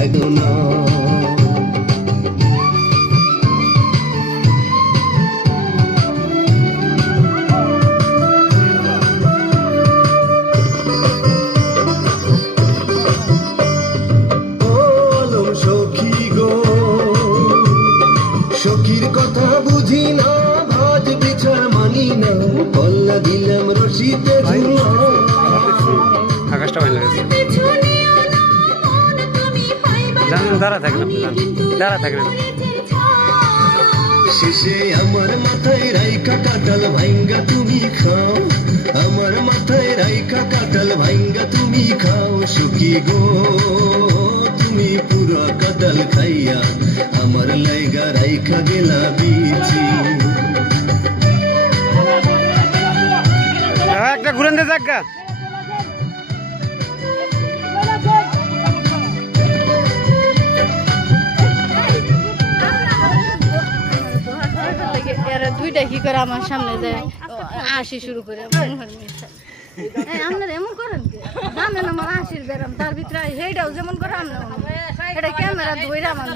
কাঁদো না। সখীর কথা বুঝি না, ভাজ বিচার মানি না, কল্লা দিলাম রশিতে আকাশটা ভালো লাগছে। জানেন দাঁড়া থাকলাম, দাঁড়া থাকলাম। শেষে আমার মাথায় রাইকা কাটাল ভাইঙ্গা তুমি খাও, আমার মাথায় রাইকা কাটাল ভাইঙ্গা তুমি খাও। সুখী গো তুমি পুরা কাটাল খাইয়া আমার লাইগা রাইখা গেলা বিচি। একটা ঘুরেন দে জায়গা। দুইটা কি করে আমার সামনে যায় আসি শুরু করে আপনার এমন করেন জানেন আমার আশির বেরাম তার ভিতরে সেইটাও যেমন করে আমরা এটা ক্যামেরা ধরে আমার